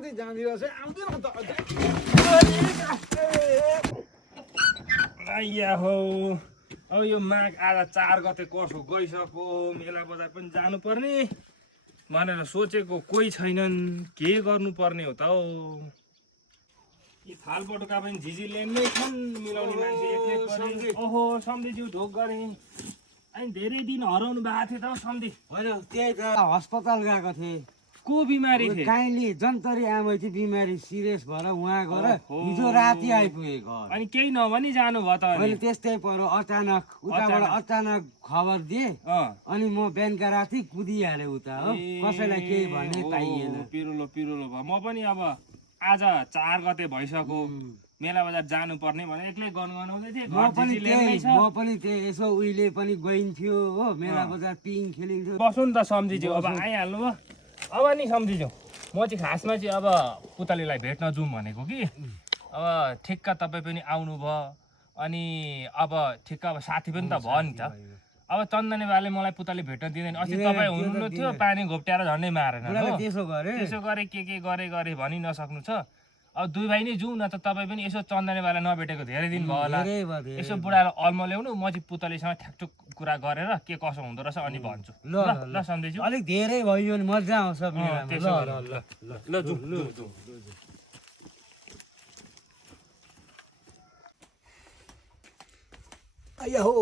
जहाँनिर चाहिँ आउँदैन त आइया हो अब यो माघ आज 4 गते कसो गइसक्यो मेला बजार पनि जानुपर्ने भनेर सोचेको कोही छैनन् के गर्नुपर्ने हो त हौ यी थालपटुका पनि झिझिले नै छन् मिलाउने मान्छे एक्लै परे ओहो सम्धिज्यू ढोक गरे अनि धेरै दिन हराउनु भएको थियो त सम्धि होइन त्यही त अस्पताल गएको थिएँ को बिमारी थिए काइन्डली जन्तरी आमै थियो बिमारी सिरियस भएर उहाँ गएर हिजो राति आइपुगे घर अनि केही नभनी जानु भयो त अहिले त्यस्तै पऱ्यो अचानक उताबाट अचानक खबर दिए अनि म बिहानका राति कुदिहालेँ उता हो कसैलाई केही भन्ने पाइएन पिरुलो पिरुलो भयो म पनि अब आज 4 गते भइसक्यो मेला बजार जानु पर्ने भने एक्लै गनगनाउँदै थिएँ म पनि त्यही यसो उहिले पनि गइन्थ्यो हो मेला बजार पिङ खेलिन्थ्यो बसौँ न त सम्झिज्यू अब आइहाल्नु भयो अब नि सम्झिज्यू म चाहिँ खासमा चाहिँ अब पुतलीलाई भेट्न जाउँ भनेको कि अब ठिक्क तपाईँ पनि आउनु भयो अनि अब ठिक्क अब साथी पनि त भयो नि त अब चन्दने बाले मलाई पुतली भेट्न दिँदैन अस्ति तपाईँ हुनु थियो पानी घोप्ट्याएर झन्डै मारेन त्यसो गरे के गरे भनि नसक्नु छ अब दुई भाइ नै जाउँ न त तपाईँ पनि यसो चन्दने बाले नभेटेको धेरै दिन भयो होला यसो बुढालाई अल्म ल्याउनु म चाहिँ पुतलीसँग ठ्याकठुक कुरा गरेर के कसो हुँदो रहेछ अनि भन्छु ल सम्झिज्यू अलिक धेरै भयो नि मजा आउँछ ल जाउँ आइया हो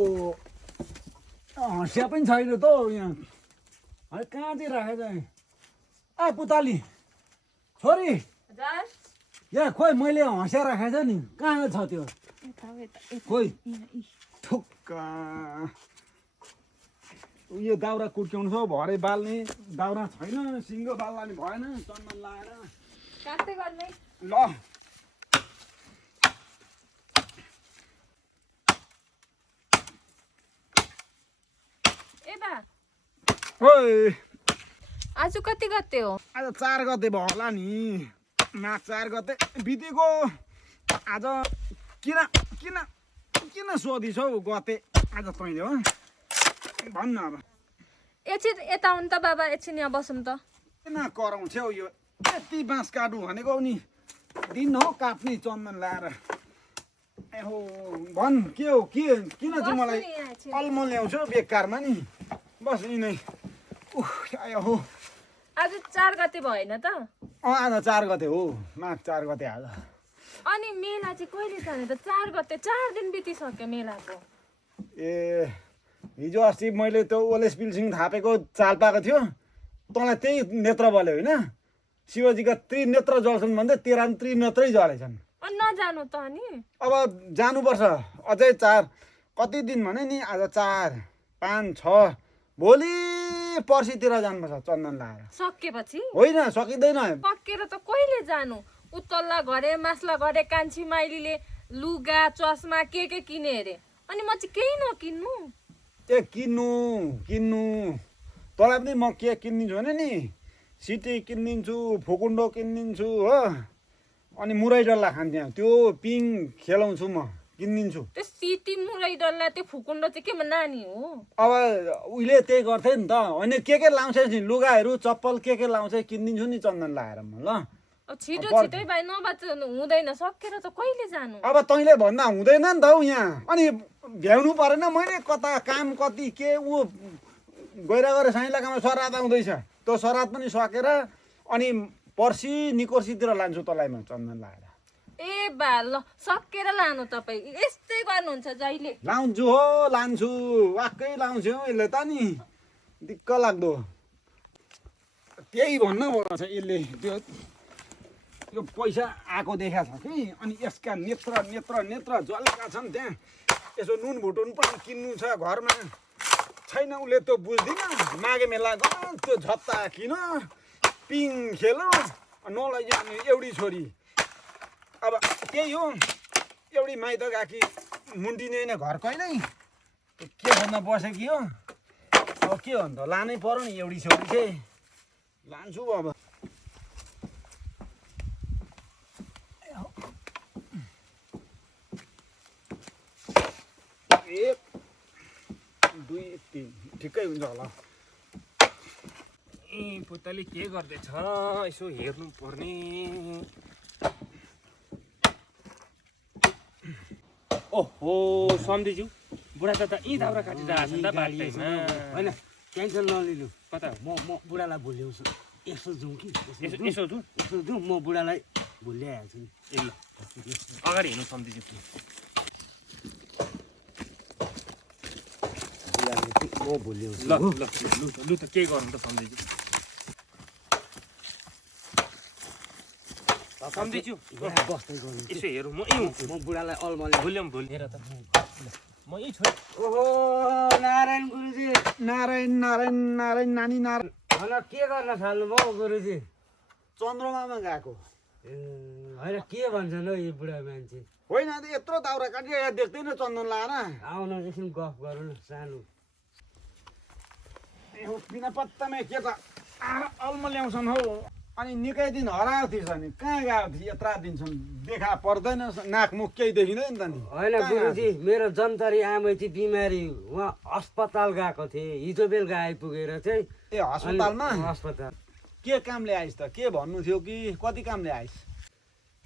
हँसिया पनि छैन त यहाँ है कहाँ चाहिँ राखेको चाहिँ आ पुतली छोरी यहाँ खोइ मैले हँसिया राखेको छ नि कहाँ छ त्यो खोइ ठुक्का उयो दाउरा कुर्क्याउनु छ भरे बाल्ने दाउरा छैन सिङ्गो बाल्ला नि भएन चन्दन लाएर ल ओइ आज कति गते हो आज 4 गते भयो होला नि माघ 4 गते बितेको आज किन किन किन सोधिछौ गते आज तैँले हो भन्न अब एकछिन यता आउनु त बाबा एकछिन यहाँ बसौँ त किन कराउँछौ यो यति बाँस काटु भनेको नि दिन हो काट्ने चन्दन लाएर ए हो भन् के हो किन चाहिँ मलाई अल्म ल्याउँछौ बेकारमा नि बस यिनै आयो हो आज 4 गते भएन त आज 4 गते हो माघ 4 गते आज अनि मेला चाहिँ कहिले जाने त 4 गते 4 दिन बितिसक्यो मेलाको ए हिजो अस्ति मैले त्यो ओलेस पिलसिङ थापेको चाल पाएको थियो तँलाई त्यही नेत्र बल्यो होइन शिवजीका त्रिनेत्र जल्छन् भन्दै तेरा पनि त्रिनेत्रै जलेछन् अनि नजानु त अनि अब जानुपर्छ अझै 4 कति दिन भने नि आज 4 5 6 भोलि पर्सितिर जानुपर्छ चन्दन लाएर सकेपछि होइन सकिँदैन सकेर त कहिले जानु उत्तल्ला घरे मास्ला घरे कान्छी माइलीले लुगा चस्मा के किने अरे अनि म चाहिँ केही नकिन्नु ए किन्नु तँलाई पनि म के किनिदिन्छु भने नि सिटी किनिदिन्छु फुकुन्डो किनिदिन्छु हो अनि मुरै डल्ला खान्थ्यो त्यो पिङ खेलाउँछु म किनिदिन्छु त्यो सिटी मुरै डल्ला त्यो फुकुन्डो चाहिँ के नानी हो अब उहिले त्यही गर्थे नि त होइन के लाउँछ नि लुगाहरू चप्पल के लाउँछ किनिदिन्छु नि चन्दन लाएर म ल छिटै भाइ नबाच्नु हुँदैन सकेर त कहिले जानु अब तैँले भन्दा हुँदैन नि त हौ यहाँ अनि भ्याउनु परेन मैले कता काम कति के ऊ गएर साइलाकामा सराद आउँदैछ त्यो सराद पनि सकेर अनि पर्सि निकोर्सीतिर लान्छु तँलाई म चन्दन लाएर ए बा ल सकेर लानु तपाईँ यस्तै गर्नुहुन्छ जहिले लाउँछु हो लान्छु वाक्कै लाउँछु हौ यसले त नि दिक्क लाग्दो त्यही भन्न पर्छ यसले त्यो यो पैसा आएको देखा छ कि अनि यसका नेत्र जलेका छन् त्यहाँ यसो नुन भुटुन पनि किन्नु छ घरमा छैन उसले त्यो बुझ्दिन माघे मेला गयो त्यो झत्ता किन पिङ खेल नलैजाने एउटी छोरी अब त्यही हो एउटी माइत गाकी मुन्टिने होइन घर कहिल्यै के भन्न बसेकी हो अब के हो त लानै पर्यो नि एउटी छोरी चाहिँ लान्छु अब 1 2 3 ठिकै हुन्छ होला ए पुतली के गर्दैछ यसो हेर्नु पर्ने। ओहो सम्धिज्यू बुढा त यी दाउरा काटिरहेको छ नि त बाटैमा। होइन टेन्सन नलिनु, कता म बुढालाई भुल्याउँछु। यसो जाउँ कि यसो जाउँ यसो जाउँ, म बुढालाई भुल्याइहाल्छु नि। ए ल अगाडि हिँड्नु सम्धिज्यू। म भुल्याउँछु। ल ल लु त के गर्नु त सम्धिज्यू। सम्धिज्यू बस्दै गर्नु। यसो हेरौँ म म बुढालाई अलमल भुल्याउँ हेर त म यही छु। ओहो नारायण गुरुजी, नारायण नारायण नारायण नानी नारायण। होइन के गर्न थाल्नुभयो गुरुजी? चन्द्रमामा गएको होइन के भन्छन् हौ यो बुढा मान्छे? होइन त यत्रो दाउरा काटियो देख्दैन चन्दन लाएर। आउन एकछिन गफ गरौँ न सानो। बिना पत्तामै के त अलमा ल्याउँछन् हौ। अनि निकै दिन हराएको थिएछ नि, कहाँ गएको थिएँ यत्रा दिनसम्म देखा पर्दैन, नाक मुख केही देखिँदैन नि त नि। होइन गुरुजी, मेरो जन्तरी आमै चाहिँ बिमारी, उहाँ अस्पताल गएको थिएँ, हिजो बेलुका आइपुगेर चाहिँ। ए अस्पतालमा अस्पताल के कामले आइस त? के भन्नु थियो कि कति कामले आइस?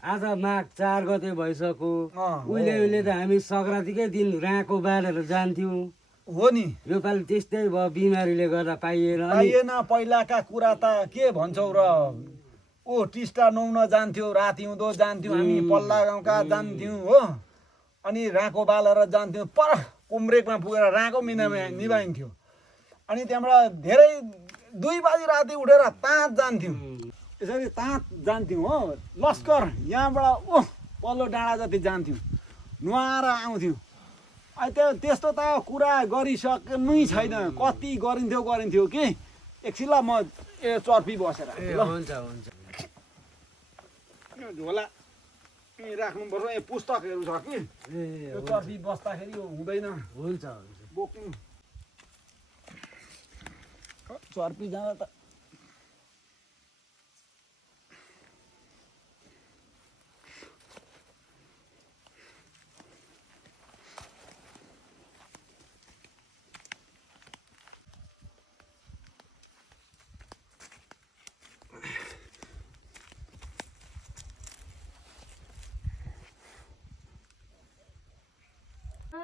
आज माघ 4 गते भइसक्यो। अँ, उहिले त हामी सङ्क्रान्तिकै दिन राँको बालेर जान्थ्यौँ। हो नि, योपालि त्यस्तै भयो, बिमारीले गर्दा पाइएन। पाइएन। पहिलाका कुरा त के भन्छौ र? ओ टिस्टा नुहाउन जान्थ्यो, राति हुँदो जान्थ्यौँ हामी, पल्ला गाउँका जान्थ्यौँ हो। अनि राँको बालेर जान्थ्यौँ, पर कुम्रेकमा पुगेर राँको निभाइन्थ्यो। अनि त्यहाँबाट धेरै 2 बजी राति उठेर ताँत जान्थ्यौँ। यसरी ताँत जान्थ्यौँ हो। लस्कर यहाँबाट पल्लो डाँडा जति जान्थ्यौँ, नुहाएर आउँथ्यौँ। त्यस्तो त कुरा गरिसक्नै छैन। कति गरिन्थ्यो कि एकछिनलाई म चर्पी बसेर ए हुन्छ हुन्छ। झोला राख्नुपर्छ। पुस्तकहरू छ कि ए यो चर्पी बस्दाखेरि यो हुँदैन हुन्छ हुन्छ। बोक्नु। चर्पी जाँदा त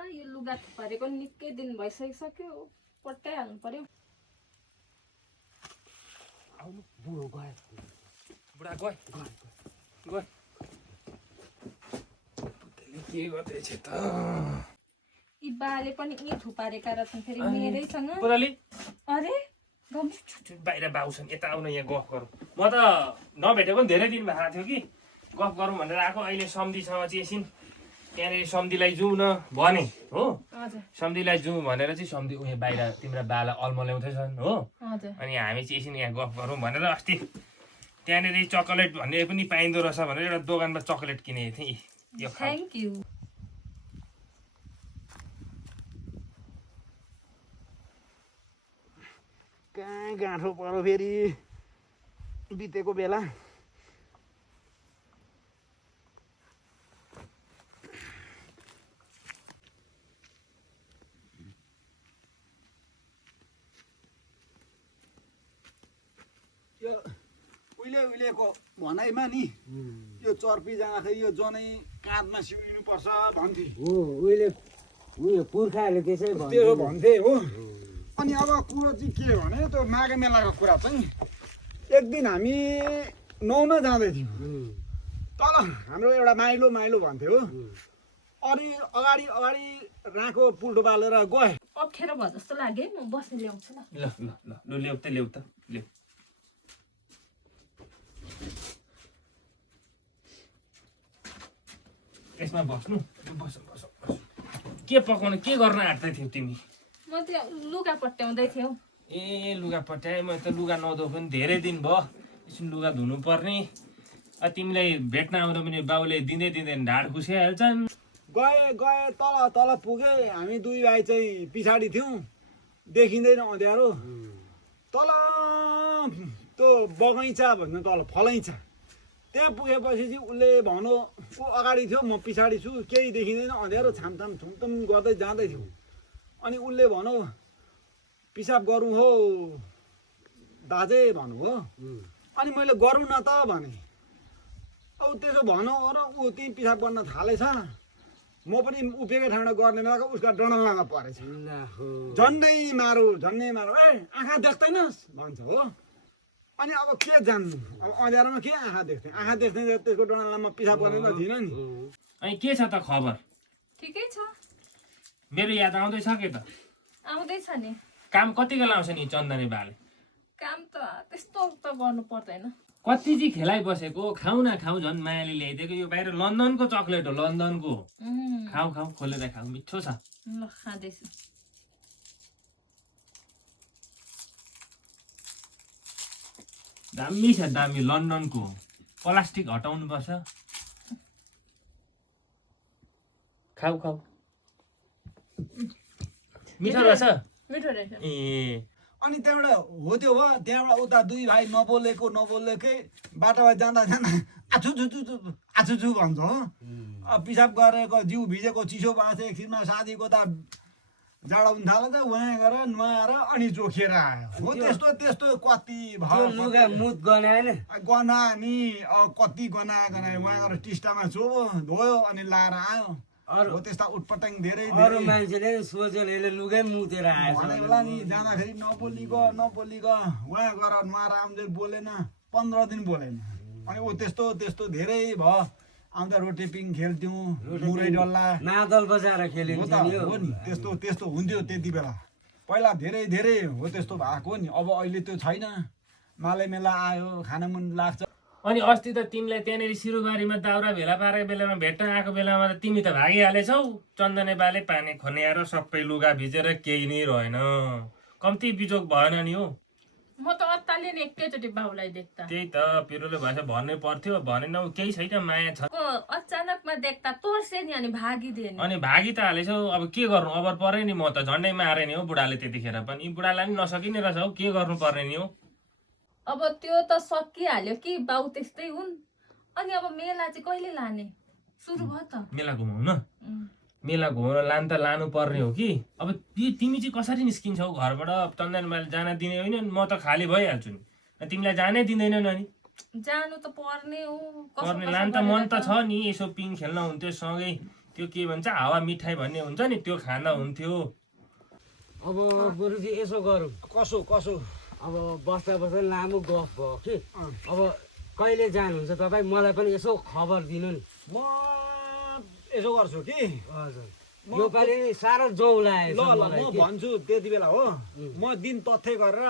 यो लुगा थुपारेको निकै दिन भइसकिसक्यो, पट्याइहाल्नु पर्यो। आउनु बुढो गयो। बुढा गयो पुतली के गर्दैछ त? यी बाले पनि यी थुपारेका रहेछन् फेरि मेरैसँग। पुतली अरे बाहिर बाउछन्, यता आउन यहाँ गफ गरौँ। म त नभेटेको पनि धेरै दिन भएको थियो कि गफ गरौँ भनेर आएको। अहिले सम्धिसँग चाहिँ एकछिन त्यहाँनिर सम्धिलाई जाउँ न भने हो। सम्धिलाई जाउँ भनेर चाहिँ सम्धि उयो बाहिर तिम्रो बाला अलमा ल्याउँदैछन् हो। अनि हामी चाहिँ एकछिन यहाँ गफ गरौँ भनेर अस्ति त्यहाँनिर चकलेट भन्ने पनि पाइँदो रहेछ भनेर एउटा दोकानमा चकलेट किनेको थिएँ। यो थ्याङ्क यू। कहाँ गाँठो पर्यो फेरि बितेको बेला। यो उहिलेको भनाइमा नि यो चर्पी जाँदाखेरि यो जनै काँधमा सिउरिनुपर्छ भन्थे हो। उहिले पुर्खाहरूले त्यसै त्यो भन्थे हो। अनि अब कुरो चाहिँ के भने त्यो माघे मेलाको कुरा चाहिँ एक दिन हामी नुहाउन जाँदै थियौँ। तल हाम्रो एउटा माइलो भन्थ्यो हो। अनि अगाडि राँको पुल्टो बालेर गएँ। अप्ठ्यारो भयो जस्तो लाग्यो, म बस्ने ल्याउँछु ल। ल ल ल लु ल्याउ त ल्याउ। यसमा बस्नु। बस के पकाउनु के गर्न आँट्दै थियौ तिमी? म त्यो लुगा पट्याउँदै थियौ। ए लुगा पट्याएँ। म त लुगा नधोएको पनि धेरै दिन भयो। एकछिन लुगा धुनु पर्ने। तिमीलाई भेट्न आउँदा पनि बाउले दिँदै ढाड खुसिहाल्छन्। गए तल पुगे। हामी 2 भाइ चाहिँ पछाडि थियौँ, देखिँदैन अँध्यारो। तल त्यो बगैँचा भन्नु, तल फलैँचा, त्यहाँ पुगेपछि चाहिँ उसले भन्यो, ऊ अगाडि थियो म पछाडि छु, केही देखिँदैन अँध्यारो, छामछाम थुमथुम गर्दै जाँदै थियौँ। अनि उसले भन्यो पिसाब गरौँ हो बाजे भन्नु हो अनि मैले गरौँ न त भने अब त्यसो भनौँ र ऊ त्यहीँ पिसाब गर्न थालेछ म पनि उभिएकै ठाउँमा गर्ने बेलाको उसका डणलामा परेछ झन्डै मारु ए आँखा देख्दैनस् भन्छ हो अनि अब के जान्नु अब अँध्यारोमा के आँखा देख्थेँ आँखा देख्ने त्यसको डणलामा पिसाब गर्ने त थिएन नि अनि के छ त खबर ठिकै छ मेरो याद आउँदैछ के त आउँदैछ नि काम कतिको लाउँछ नि चन्दने बाले काम त त्यस्तो त गर्नु पर्दैन कति चाहिँ खेलाइ बसेको खाऊ न खाऊ झन् मायाले ल्याइदिएको यो बाहिर लन्डनको चक्लेट हो लन्डनको खाऊ खाऊ खोलेर खाऊ मिठो छ ल खाँदैछु दामी छ दामी लन्डनको प्लास्टिक हटाउनु पर्छ खाऊ खाऊ मिठो रहेछ मिठो रहेछ ए अनि त्यहाँबाट हो त्यो भयो त्यहाँबाट उता दुई भाइ नबोलेकै बाटोमा जाँदा आछु भन्छ हो अब पिसाब गरेको जिउ भिजेको चिसो भएको थियो एकछिनमा साथीको त जाडो हुन थाल्यो त उहाँ गएर नुहाएर अनि जोखेर आयो हो त्यस्तो कति लुगा मुत गनाएन गनानी कति गनाए उहाँ गएर टिस्टामा चोबो धोयो अनि लाएर आयो हो त्यस्ता उटपटाङ धेरै अरू मान्छेले सोचेर यसले लुगै मुतेर आएछ भने बेला नि जाँदाखेरि नबोलिको उहाँ गएर नुहाएर आउँदै बोलेन 15 दिन बोलेन अनि ऊ त्यस्तो धेरै भयो आउँदा रोटेपिङ खेल्थ्यौँ मुरै डल्ला मादल बजाएर खेल्यो हो नि त्यस्तो हुन्थ्यो त्यति बेला पहिला धेरै हो त्यस्तो भएको नि अब अहिले त्यो छैन माले मेला आयो खान मन लाग्छ अनि अस्ति त तिमीलाई त्यहाँनिर सिरुबारीमा दाउरा भेला पारेको बेलामा भेट्न आएको बेलामा त तिमी त भागिहालेछौ चन्दने बाले पानी खन्याएर सबै लुगा भिजेर केही नै रहेन कम्ती बिजोग भएन नि हो म त अत्ताले नि एकैचोटि बाउलाई देख्दा त्यही त पिरोले भएछ भन्नै पर्थ्यो भनेन केही छैन माया छ अचानकमा देख्दा तर्से नि अनि भागिदिए नि अनि भागी त हालेछौ अब के गर्नु अबर परे नि म त झन्डै मारे नि हो बुढाले त्यतिखेर पनि बुढालाई नि नसकिने रहेछ हौ के गर्नु पर्ने नि हो अब त्यो त सकिहाल्यो कि बाउ त्यस्तै हुन् अनि अब मेला चाहिँ कहिले लाने सुरु भयो त मेला घुमाउन मेला घुमाउन लानु त लानु पर्ने हो कि अब तिमी चाहिँ कसरी निस्किन्छौ घरबाट चन्दनबाले जान दिने होइन म त खाली भइहाल्छु नि तिमीलाई जानै दिँदैनन् अनि जानु त पर्ने हो पर्ने लानु त मन त छ नि यसो पिङ खेल्न हुन्थ्यो सँगै त्यो के भन्छ हावा मिठाई भन्ने हुन्छ नि त्यो खाना हुन्थ्यो अब गुरुजी यसो गरौँ कसो अब बस्दा लामो गफ भयो कि अब कहिले जानुहुन्छ तपाईँ मलाई पनि यसो खबर दिनु नि म यसो गर्छु कि हजुर यो पालि साह्रो जौ लागेको ल म भन्छु त्यति बेला हो म दिन तथ्य गरेर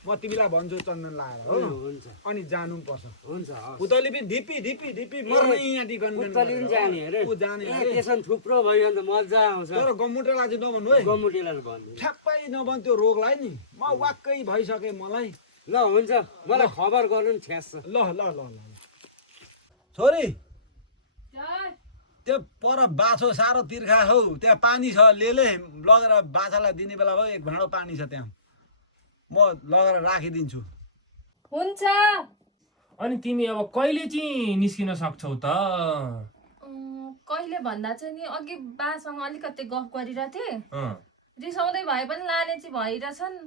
म तिमीलाई भन्छु चन्दन लगाएर हो हुन्छ अनि जानु पर्छ हुन्छ उतैले पनि ढिप्पी मर्ने यहाँ उतैले पनि जाने अरे ऊ जाने त्यसमा थुप्रो भयो भने त मजा आउँछ तर गम्मुटेलाई चाहिँ नभन्नु है गम्मुटेलाई भन्नु ठ्याप्पै नभन् त्यो रोगलाई नि म वाक्कै भइसकेँ मलाई ल हुन्छ मलाई खबर गर्नु नि छ्यास ल छोरी त्यो पर बाछो साह्रो तिर्खा हौ त्यहाँ पानी छ ले लगेर बाछालाई दिने बेला भयो एक भाँडो पानी छ त्यहाँ म लगेर राखिदिन्छु हुन्छ अनि तिमी अब कहिले चाहिँ निस्किन सक्छौ त कहिले भन्दा चाहिँ नि अघि बासँग अलिकति गफ गरिरहेको थिएँ रिसाउँदै भए पनि लाने चाहिँ भइरहेछन्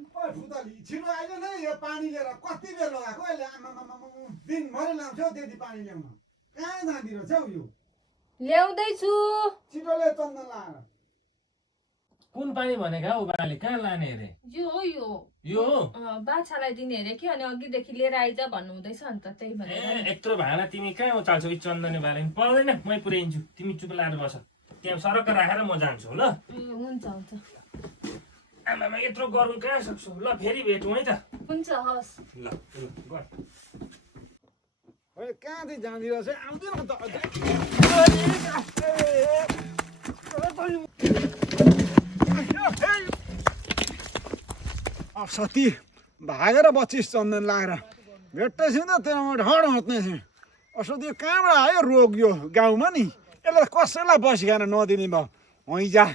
छिटो आइज न यो पानी लिएर कति बेर लगाएको अहिले दिनभरि लाउँछौ त्यति पानी ल्याउन कहाँ जाँदिरहेछ हौ यो ल्याउँदैछु छिटोले चन्दन लाएर कुन पानी भनेका हौ बाले कहाँ लाने अरे यो बाछालाई दिने अरे कि अनि अघिदेखि लिएर आइज भन्नु हुँदैछ अन्त त्यही भनेर यत्रो भाँडा तिमी कहाँ उचाल्छौ चन्दने बाले पर्दैन मै पुर्याइन्छु तिमी चुप लाएर बस त्यहाँ सरक्क राखेर म जान्छु ल हुन्छ आमामा यत्रो गर्नु कहाँ सक्छु ल फेरि भेटौँ है त हुन्छ हवस् ल गर कहाँ चाहिँ जाँदिरहेछ आउँदैन त सती भागेर बचिस चन्दन लगाएर भेट्दैछु त तेरोमा ढड हट्ने असो त्यो कहाँबाट आयो रोग यो गाउँमा नि यसलाई कसैलाई बसी खान नदिने भयो हैजा